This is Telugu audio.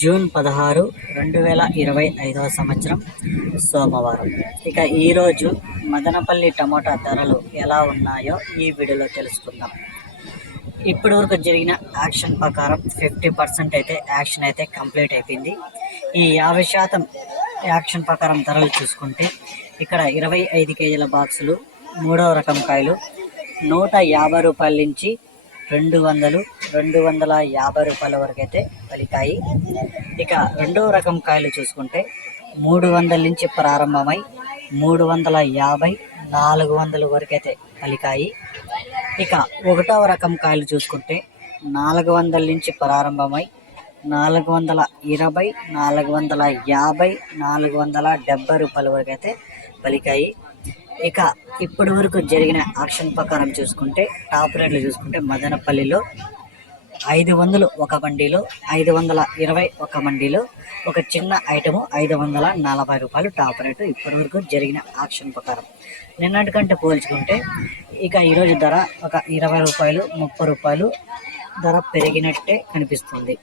జూన్ 16, 2025 సంవత్సరం సోమవారం. ఇక ఈరోజు మదనపల్లి టమోటా ధరలు ఎలా ఉన్నాయో ఈ వీడియోలో తెలుసుకుందాం. ఇప్పటి వరకు జరిగిన యాక్షన్ ప్రకారం 50% అయితే యాక్షన్ అయితే కంప్లీట్ అయిపోయింది. ఈ 50% యాక్షన్ ప్రకారం ధరలు చూసుకుంటే ఇక్కడ 25 కేజీల బాక్సులు 3వ రకం కాయలు 150 రూపాయల నుంచి 250 రూపాయల వరకు అయితే పలికాయి. ఇక 2వ రకం కాయలు చూసుకుంటే 300 నుంచి ప్రారంభమై 350, 400 వరకు అయితే పలికాయి. ఇక 1వ రకం కాయలు చూసుకుంటే 400 నుంచి ప్రారంభమై 420, 450, 470 రూపాయల వరకు అయితే పలికాయి. ఇక ఇప్పటి వరకు జరిగిన యాక్షన్ ప్రకారం చూసుకుంటే టాప్ రేట్లు చూసుకుంటే మదనపల్లిలో 500 ఒక మండీలో, 520 ఒక మండీలో, ఒక చిన్న ఐటము 540 రూపాయలు టాప్ రేటు ఇప్పటి వరకు జరిగిన యాక్షన్ ప్రకారం. నిన్నటి కంటే పోల్చుకుంటే ఇక ఈరోజు ధర ఒక 20 రూపాయలు, 30 రూపాయలు ధర పెరిగినట్టే కనిపిస్తుంది.